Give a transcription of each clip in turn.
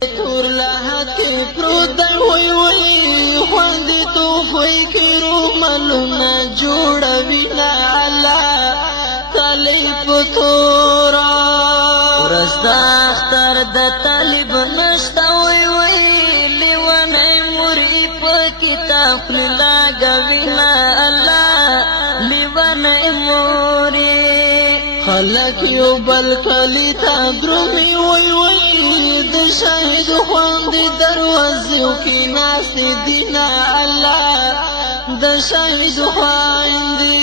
تور لحظه پروت وای وای خوندې توفوي کې روملونه جوړوي نه الله تلی پتورا ورځ د اختر د طالب نشته وای وای لیونی موري په کتاب لګوي نه الله لیونی موري خلک یو بل کلی تا درومي وای وای د شهید خوندې دروازو کې ناستې دي نه الله د شهید خوندې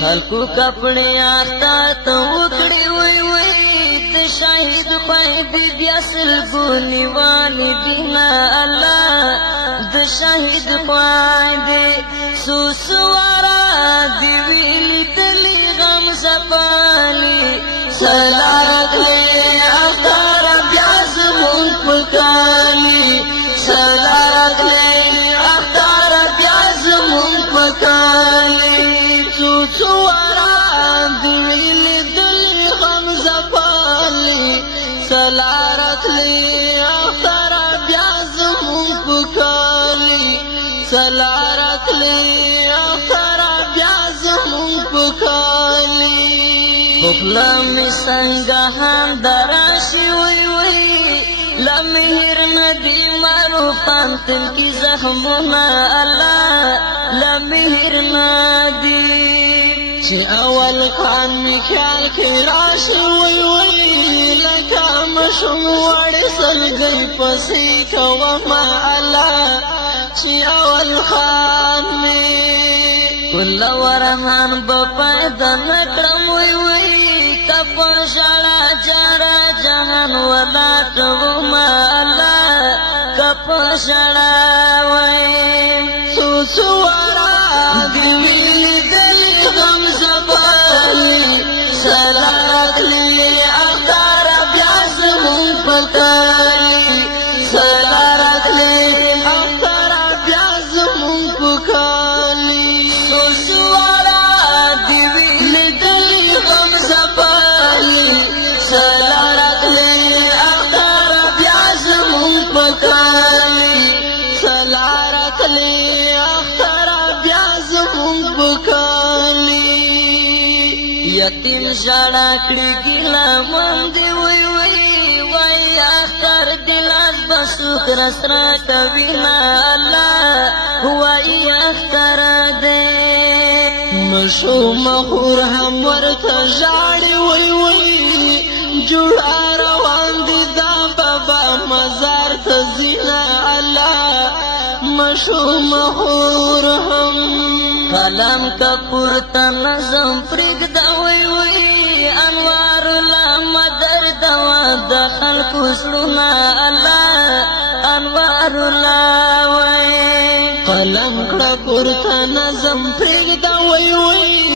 خلکو کپڑے آختا تو اکڑی وی وی د شهید خوندې بیا سلګونی والی دینا الله د شهید خوندې سوسوارا دی ویلی تلی غم زپالی سلارت لی اختار بیا زمون پکالی سلارت لی اختار بیا زمون پکالی سوسوارا دی ویلی تلی غم زپالی سلارت لی اختار بیا زمون پکالی سلارت لی اختار بیا زمون پکالی لمی سنگا هم دراشی وی وی لمهر ندی معروفان تل کی زخمونا اللہ لمهر ندی چی اول خان می خیال کی راشی وی وی لکا مشم وڑی سلگی پسی کوما اللہ چی اول خان می کل ورمان بپیدا نکرم وی وی کپشڑا جارا جہان ولا توما اللہ کپشڑا وی سوسوارا گویلی دل غم زبالی سلارت لی اختار بیاز مون پکاری سلارت لی اختار بیاز مون پکاری سوسوارا گویلی دل غم زبالی سلارت لی اختار بیاز مون پکاری سلارت لی اختار بیاز مون پکاری یتیم شاڑا کڑی گلا مندی وی وی وی اختر گلاس بسوک رسرا کوینا اللہ وی اختر دے مشو مخور هم ورته ژاړي وی وی جوړا روان دي دا بابا مزار ته ځينا الله مشو مخور هم قلم کپور ته نظم پرېږده وی وی انوار الله مدر دوا د خلکو زړونه الله انوار الله وی قلم کړه پورته نظم پرېږده وی وی